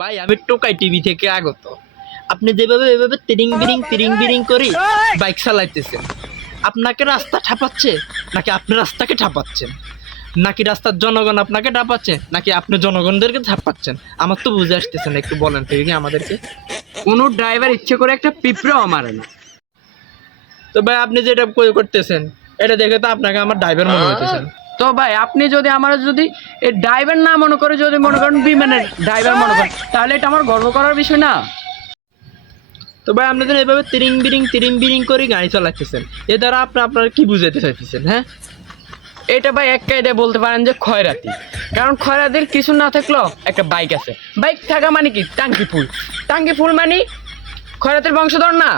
ভাই আমি টোকাই টিভি থেকে আগত। আপনি যেভাবে এভাবে তিরিং বিরিং করে বাইক চালাইতেছেন, আপনাকে রাস্তা ঠাপাচ্ছে নাকি আপনি রাস্তাকে ঠাপাচ্ছেন, নাকি রাস্তার জনগণ আপনাকে ঠাপাচ্ছে নাকি আপনি জনগণদেরকে ঠাপাচ্ছেন? আমার তো বুঝে আসতেছে না, একটু বলেন তো আমাদেরকে। কোনো ড্রাইভার ইচ্ছে করে একটা পিঁপড়াও মারে না। তো ভাই আপনি যেটা করতেছেন এটা দেখে তো আপনাকে আমার ড্রাইভার মনে হইতেছেন। তো ভাই আপনি যদি আমার যদি এই ড্রাইভার না মনে করে, যদি মনে করেন বিমানের ড্রাইভার মনে করেন, তাহলে এটা আমার গর্ব করার বিষয় না। তো ভাই আপনাদের এভাবে তিরিং বিরিং করে গাড়ি চালাচ্ছেন, এ দ্বারা আপনারা কি বুঝাতে চাইতেছেন? হ্যাঁ, এটা ভাই এক কায়দায় বলতে পারেন যে খয়রাতি। কারণ খয়রাতির কিছু না থাকলেও একটা বাইক আছে, বাইক থাকা মানে কি টাঙ্কি ফুল মানে খয়রাতির বংশধর না।